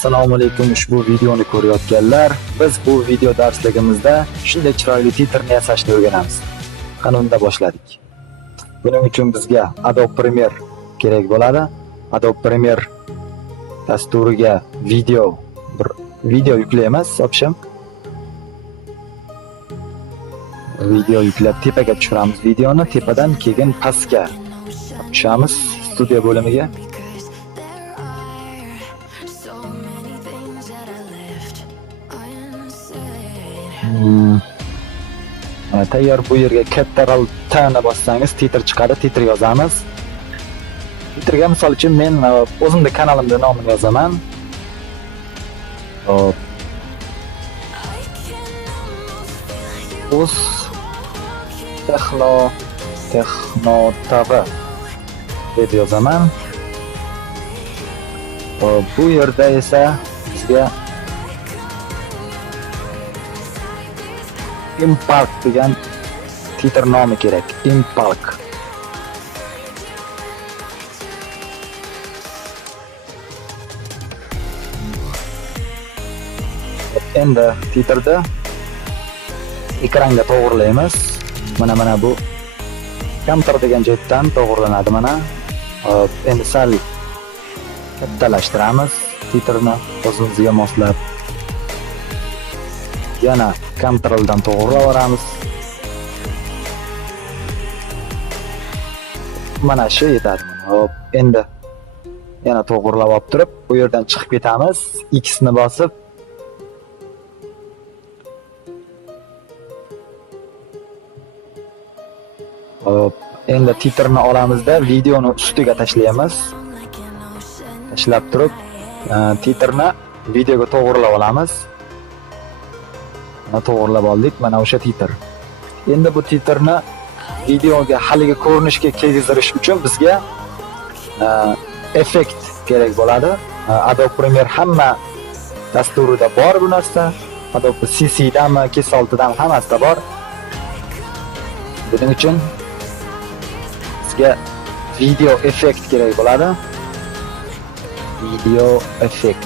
Assalomu alaykum ushbu videoni ko'rayotganlar. Biz bu video darsligimizda shunday chiroyli titrni yasashni o'rganamiz. Qani unda boshladik. Buning uchun bizga Adobe Premere kerak bo'ladi. Adobe Premere dasturiga video yuklaymiz, option. Video yuklab tepaga tushiramiz videoni, tepadan keyin pastga tushamiz studiyo bo'limiga. Tayyor, bu yerga Ctrl T ni bossangiz titr chiqadi, titr yozamiz. Titrga misol uchun men o'zimning kanalimning nomini yozaman. Hop. O'z Texno TV deb yozaman. Bu yerda esa bizga Impark degan titr nomi kerak. Impark. Endi titrda ekranga to'g'rilaymiz. Mana bu counter degan joydan to'g'rilanadi mana. Endi sal kattalashtiramiz titrni o'zimizga moslab. Yana Ctrl-dan to'g'rilab olamiz. Mana shu yetadi. Hop, endi yana to'g'rilab olib turib, bu yerdan chiqib ketamiz. X ni bosib hop, endi titrni olamizda videoni ustiga tashlaymiz. Tashlab turib, titrni videoga to'g'rilab olamiz. To'g'rilab oldik, mana o'sha titr. Endi bu titrni videoga haligi ko'rinishga keltirish uchun bizga effekt kerak bo'ladi. Adobe Premiere hamma dasturida bor bu narsa. Adobe CC danmi, Q6 dan hammasida bor. Buning uchun bizga video effekt kerak bo'ladi. Video effekt.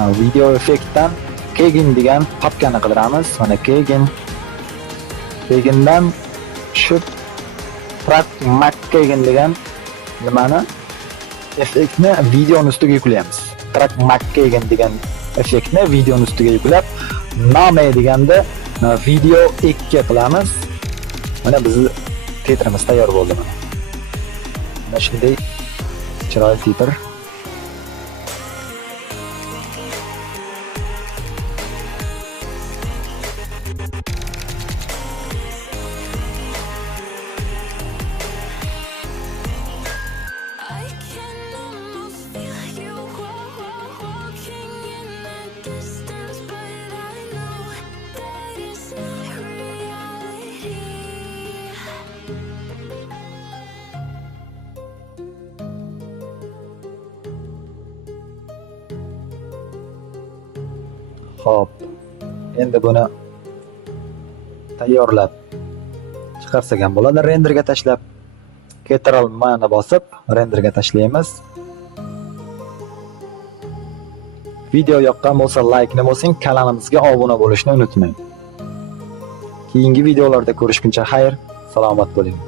Video effektdan Qilish degan papkani qidiramiz. Mana Qilishidan shu premere degan nimani effektni videoni ustiga yuklaymiz. Premere degan effektni videoni ustiga yuklab, name deganda video 2 qilamiz. Mana bizning titrimiz tayyor bo'ldi mana. Mana shunday chiroyli titr. Hop. Endi buni tayyorlab chiqarsak ham bo'ladi. Renderga tashlab, Ctrl M ni bosib renderga tashlaymiz. Video yoqqan bo'lsa like ni bosing, kanalimizga obuna bo'lishni unutmang. Keyingi videolarda ko'rishguncha xayr, salomat bo'ling.